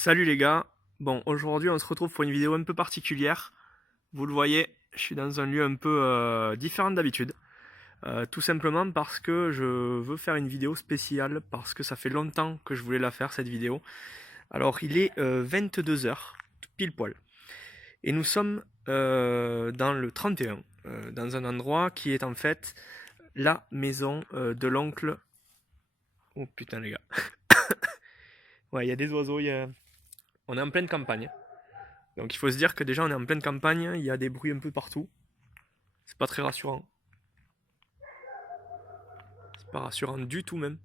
Salut les gars, bon aujourd'hui on se retrouve pour une vidéo un peu particulière. Vous le voyez, je suis dans un lieu un peu différent d'habitude. Tout simplement parce que je veux faire une vidéo spéciale, parce que ça fait longtemps que je voulais la faire cette vidéo. Alors il est 22 heures, pile poil. Et nous sommes dans le 31, dans un endroit qui est en fait la maison de l'oncle... Oh putain les gars. Ouais, il y a des oiseaux, on est en pleine campagne. Donc il faut se dire que déjà on est en pleine campagne, il y a des bruits un peu partout. C'est pas très rassurant. C'est pas rassurant du tout même.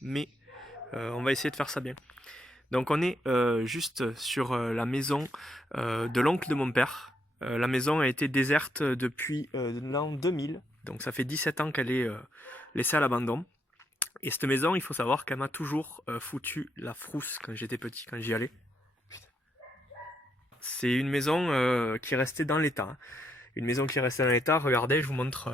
Mais on va essayer de faire ça bien. Donc on est juste sur la maison de l'oncle de mon père. La maison a été déserte depuis l'an 2000. Donc ça fait 17 ans qu'elle est laissée à l'abandon. Et cette maison, il faut savoir qu'elle m'a toujours foutu la frousse quand j'étais petit, quand j'y allais. C'est une maison qui est restée dans l'état, hein. Une maison qui est restée dans l'état, regardez, je vous montre.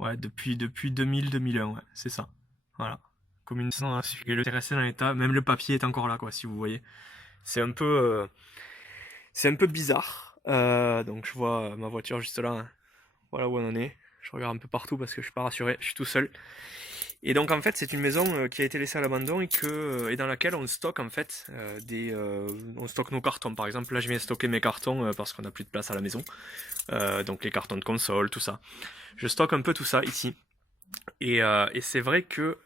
Ouais, depuis 2000-2001, ouais, c'est ça. Voilà. Comme une maison, hein, c'est resté dans l'état, même le papier est encore là, quoi, si vous voyez. C'est un peu, c'est un peu bizarre. Donc je vois ma voiture juste là, hein. Voilà où on en est. Je regarde un peu partout parce que je suis pas rassuré, je suis tout seul. Et donc en fait c'est une maison qui a été laissée à l'abandon et dans laquelle on stocke en fait on stocke nos cartons. Par exemple là je viens stocker mes cartons parce qu'on n'a plus de place à la maison. Donc les cartons de console, tout ça. Je stocke un peu tout ça ici. Et c'est vrai que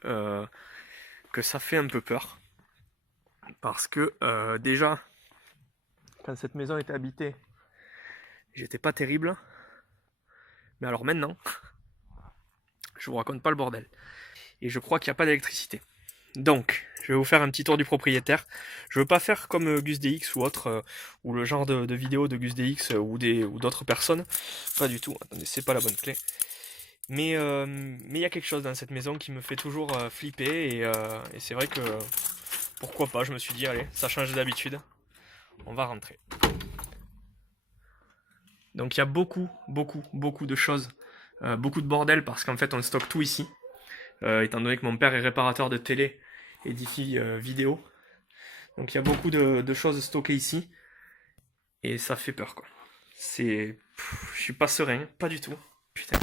ça fait un peu peur. Parce que déjà, quand cette maison était habitée, j'étais pas terrible. Mais alors maintenant, je vous raconte pas le bordel. Et je crois qu'il n'y a pas d'électricité. Donc, je vais vous faire un petit tour du propriétaire. Je veux pas faire comme Gus DX ou autre, ou le genre de vidéo de Gus DX ou d'autres personnes. Pas du tout. Attendez, c'est pas la bonne clé. Mais il y a quelque chose dans cette maison qui me fait toujours flipper et c'est vrai que pourquoi pas, je me suis dit allez, ça change d'habitude, on va rentrer. Donc il y a beaucoup de choses, beaucoup de bordel parce qu'en fait on stocke tout ici, étant donné que mon père est réparateur de télé et d'ici vidéo. Donc il y a beaucoup de choses stockées ici et ça fait peur quoi. Je suis pas serein, pas du tout. Putain.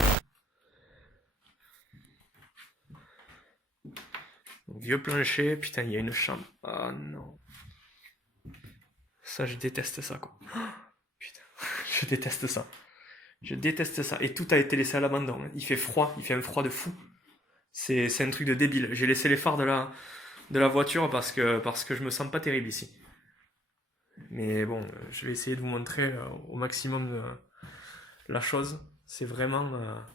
Vieux plancher, putain, il y a une chambre. Ah non. Ça, je déteste ça, quoi. Putain, je déteste ça. Je déteste ça. Et tout a été laissé à l'abandon, hein. Il fait froid, il fait un froid de fou. C'est un truc de débile. J'ai laissé les phares de la voiture parce que je me sens pas terrible ici. Mais bon, je vais essayer de vous montrer au maximum la chose. C'est vraiment.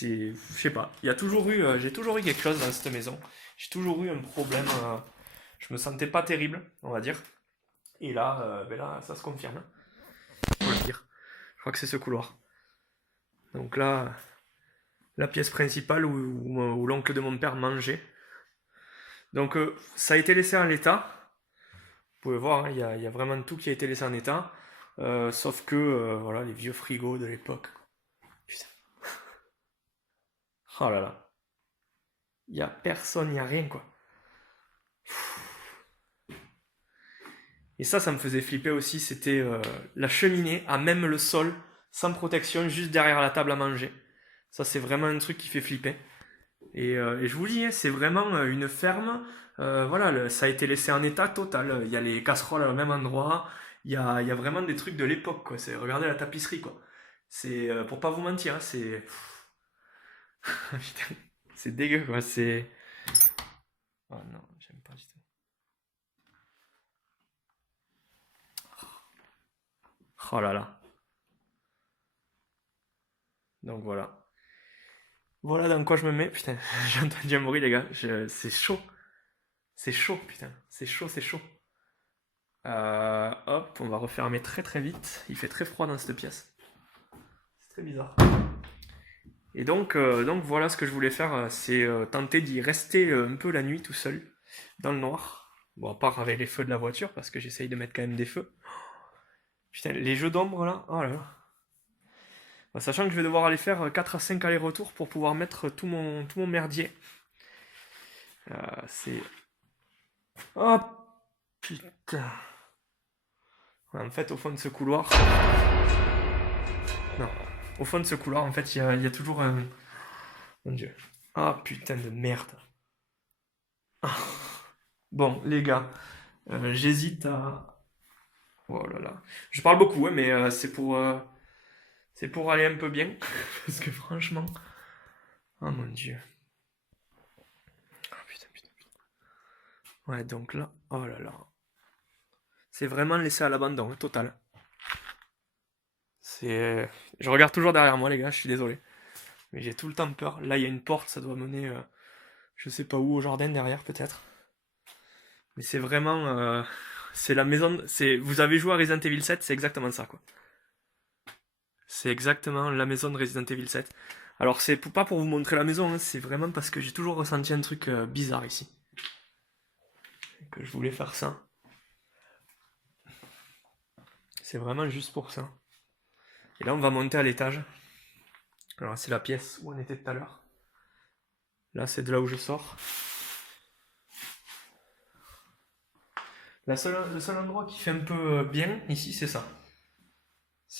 Je sais pas. J'ai toujours eu quelque chose dans cette maison. J'ai toujours eu un problème. Je me sentais pas terrible, on va dire. Et là, ben là, ça se confirme. Faut le dire. Je crois que c'est ce couloir. Donc là, la pièce principale où l'oncle de mon père mangeait. Donc ça a été laissé en l'état. Vous pouvez voir, hein, il y a vraiment tout qui a été laissé en état. Sauf que, voilà, les vieux frigos de l'époque. Putain. Oh là là. Il n'y a personne, il n'y a rien, quoi. Et ça me faisait flipper aussi. C'était la cheminée à même le sol, sans protection, juste derrière la table à manger. Ça, c'est vraiment un truc qui fait flipper. Et je vous dis, hein, c'est vraiment une ferme. Voilà, ça a été laissé en état total. Il y a les casseroles au même endroit. Il y a vraiment des trucs de l'époque, quoi. Regardez la tapisserie, quoi. C'est pour pas vous mentir, hein, c'est putain, c'est dégueu, quoi. C'est oh non, j'aime pas du tout. Oh là là. Donc voilà. Voilà dans quoi je me mets. Putain, j'ai entendu un bruit, les gars. C'est chaud. C'est chaud, putain. C'est chaud, c'est chaud. Hop, on va refermer très vite. Il fait très froid dans cette pièce. C'est très bizarre. Et donc voilà ce que je voulais faire, c'est tenter d'y rester un peu la nuit tout seul, dans le noir. Bon, à part avec les feux de la voiture, parce que j'essaye de mettre quand même des feux. Putain, les jeux d'ombre là, oh là là. Bah, sachant que je vais devoir aller faire 4 à 5 allers-retours pour pouvoir mettre tout mon merdier. C'est Oh putain. Ouais, en fait, au fond de ce couloir. Non. Au fond de ce couloir, en fait, il y a toujours un. Mon dieu. Ah putain de merde. Ah. Bon, les gars, j'hésite à. Oh là là. Je parle beaucoup, hein, mais c'est pour aller un peu bien. Parce que franchement. Oh mon dieu. Ah putain, putain, putain. Ouais, donc là. Oh là là. C'est vraiment laissé à l'abandon, hein, total. C'est. Je regarde toujours derrière moi, les gars, je suis désolé. Mais j'ai tout le temps peur. Là, il y a une porte, ça doit mener. Je sais pas où, au jardin derrière, peut-être. Mais c'est vraiment. C'est la maison. C'est. Vous avez joué à Resident Evil 7, c'est exactement ça, quoi. C'est exactement la maison de Resident Evil 7. Alors, pas pour vous montrer la maison, hein, c'est vraiment parce que j'ai toujours ressenti un truc bizarre ici. Que je voulais faire ça. C'est vraiment juste pour ça. Et là, on va monter à l'étage. Alors, c'est la pièce où on était tout à l'heure. Là, c'est de là où je sors. Le seul endroit qui fait un peu bien ici, c'est ça.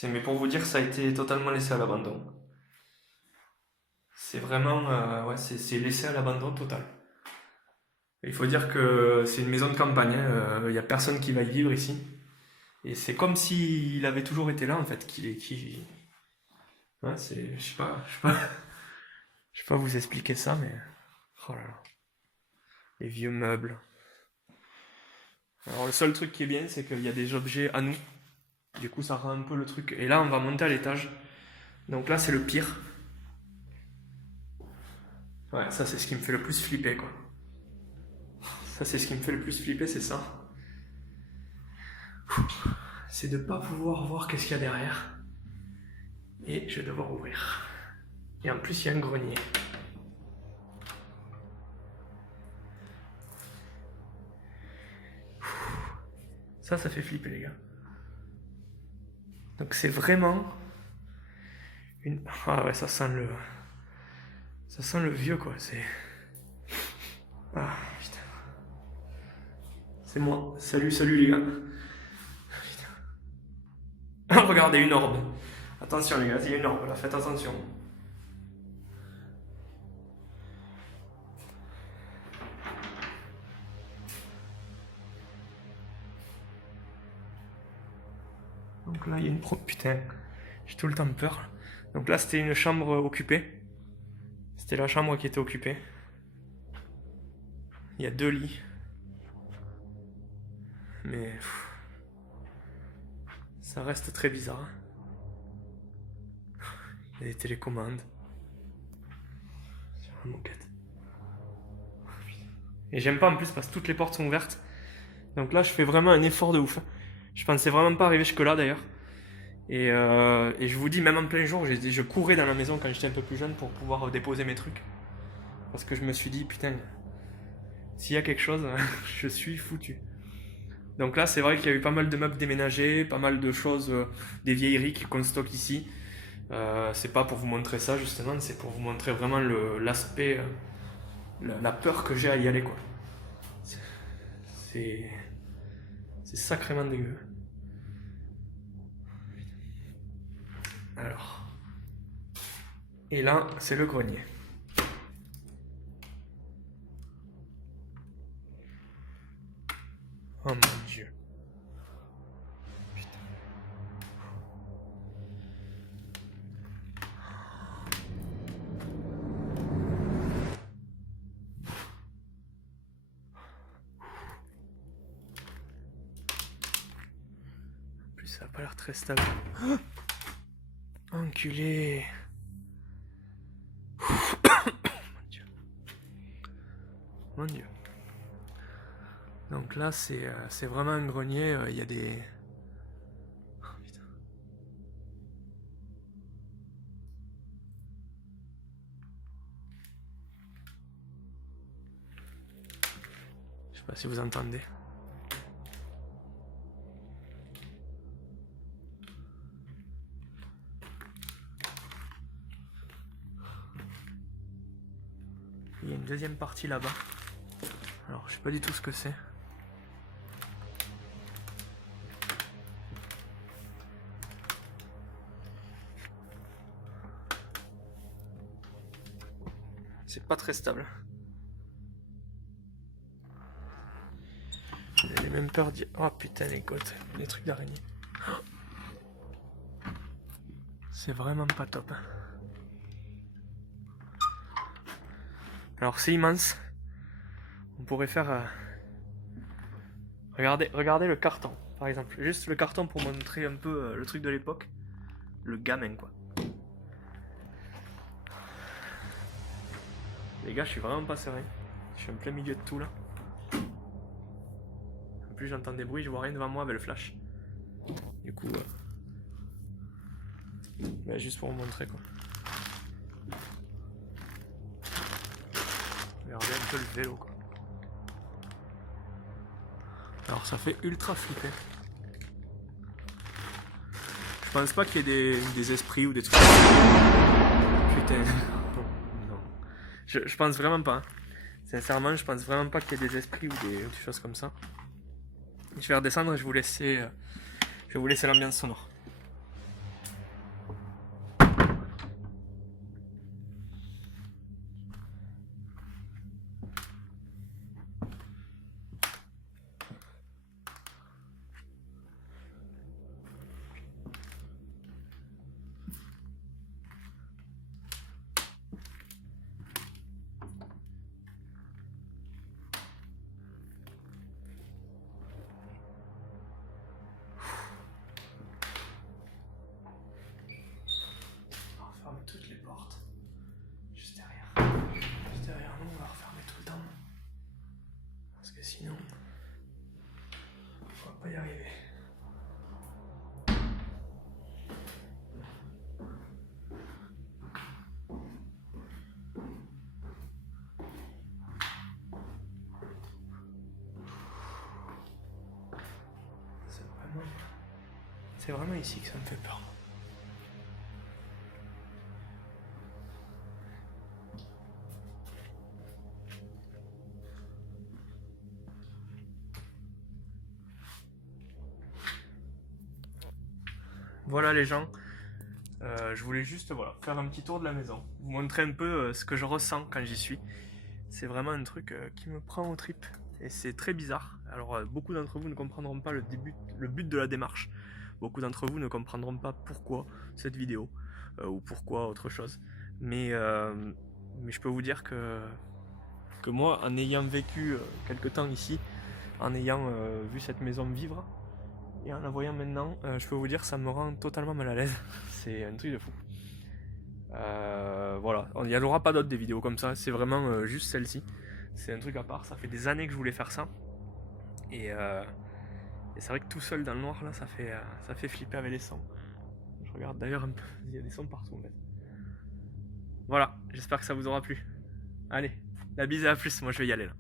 Mais pour vous dire, ça a été totalement laissé à l'abandon. C'est vraiment, ouais, c'est laissé à l'abandon total. Il faut dire que c'est une maison de campagne, il y a personne qui va y vivre ici. Et c'est comme s'il avait toujours été là, en fait, ouais, je sais pas vous expliquer ça, mais, oh là là, les vieux meubles. Alors le seul truc qui est bien, c'est qu'il y a des objets à nous. Du coup, ça rend un peu le truc. Et là, on va monter à l'étage. Donc là, c'est le pire. Ouais, ça, c'est ce qui me fait le plus flipper, quoi. Ça, c'est ce qui me fait le plus flipper, c'est ça. C'est de pas pouvoir voir qu'est-ce qu'il y a derrière. Et je vais devoir ouvrir. Et en plus, il y a un grenier. Ça fait flipper, les gars. Donc c'est vraiment une. Ah ouais, ça sent le vieux, quoi. C'est. Ah putain. C'est moi. Salut, salut, les gars. Putain. Regardez, une orbe. Attention, les gars, il y a une orbe là, faites attention. Donc là, il y a une pro. Putain, j'ai tout le temps peur. Donc là, c'était une chambre occupée. C'était la chambre qui était occupée. Il y a 2 lits. Mais ça reste très bizarre. Il y a des télécommandes. Sur la moquette. Et j'aime pas en plus parce que toutes les portes sont ouvertes. Donc là, je fais vraiment un effort de ouf. Je pensais vraiment pas arriver jusque là d'ailleurs. Et je vous dis, même en plein jour, je courais dans la maison quand j'étais un peu plus jeune pour pouvoir déposer mes trucs. Parce que je me suis dit, putain, s'il y a quelque chose, je suis foutu. Donc là, c'est vrai qu'il y a eu pas mal de meubles déménagés, pas mal de choses, des vieilleries qu'on stocke ici. C'est pas pour vous montrer ça justement, c'est pour vous montrer vraiment l'aspect, la peur que j'ai à y aller, quoi. C'est c'est sacrément dégueu. Alors. Et là, c'est le grenier. Oh mon dieu. Putain. En plus, ça a pas l'air très stable. Enculé. Mon dieu. Mon dieu. Donc là, c'est vraiment un grenier. Il y a des. Oh, putain. Je sais pas si vous entendez. Il y a une deuxième partie là-bas. Alors, je sais pas du tout ce que c'est. pas très stable. J'ai même peur d'y... Oh putain les côtes, les trucs d'araignée. C'est vraiment pas top. Alors c'est immense. On pourrait faire... Regardez le carton, par exemple. Juste le carton pour montrer un peu le truc de l'époque. Le gamin, quoi. Les gars, je suis vraiment pas serein. Je suis en plein milieu de tout, là. En plus, j'entends des bruits, je vois rien devant moi avec le flash. Du coup... bah, juste pour vous montrer, quoi. Regardez un peu le vélo, quoi. Alors ça fait ultra flipper. Je pense pas qu'il y ait des esprits ou des trucs. Putain. Non. Je pense vraiment pas. Hein. Sincèrement, je pense vraiment pas qu'il y ait des esprits ou des choses comme ça. Je vais redescendre et je vais vous laisser l'ambiance sonore. Toutes les portes. Juste derrière. Juste derrière nous, on va refermer tout le temps. Parce que sinon, on va pas y arriver. C'est vraiment ici que ça me fait peur. Voilà les gens, je voulais juste faire un petit tour de la maison, vous montrer un peu ce que je ressens quand j'y suis. C'est vraiment un truc qui me prend aux tripes et c'est très bizarre. Alors beaucoup d'entre vous ne comprendront pas le but de la démarche. Beaucoup d'entre vous ne comprendront pas pourquoi cette vidéo ou pourquoi autre chose. Mais je peux vous dire que moi, en ayant vécu quelque temps ici, en ayant vu cette maison vivre, et en la voyant maintenant, je peux vous dire que ça me rend totalement mal à l'aise. C'est un truc de fou. Voilà, il n'y en aura pas d'autres des vidéos comme ça, c'est vraiment juste celle-ci. C'est un truc à part, ça fait des années que je voulais faire ça. Et c'est vrai que tout seul dans le noir, là, ça fait flipper avec les sons. Je regarde d'ailleurs un peu, il y a des sons partout en fait. Voilà, j'espère que ça vous aura plu. Allez, la bise et à plus, moi je vais y aller là.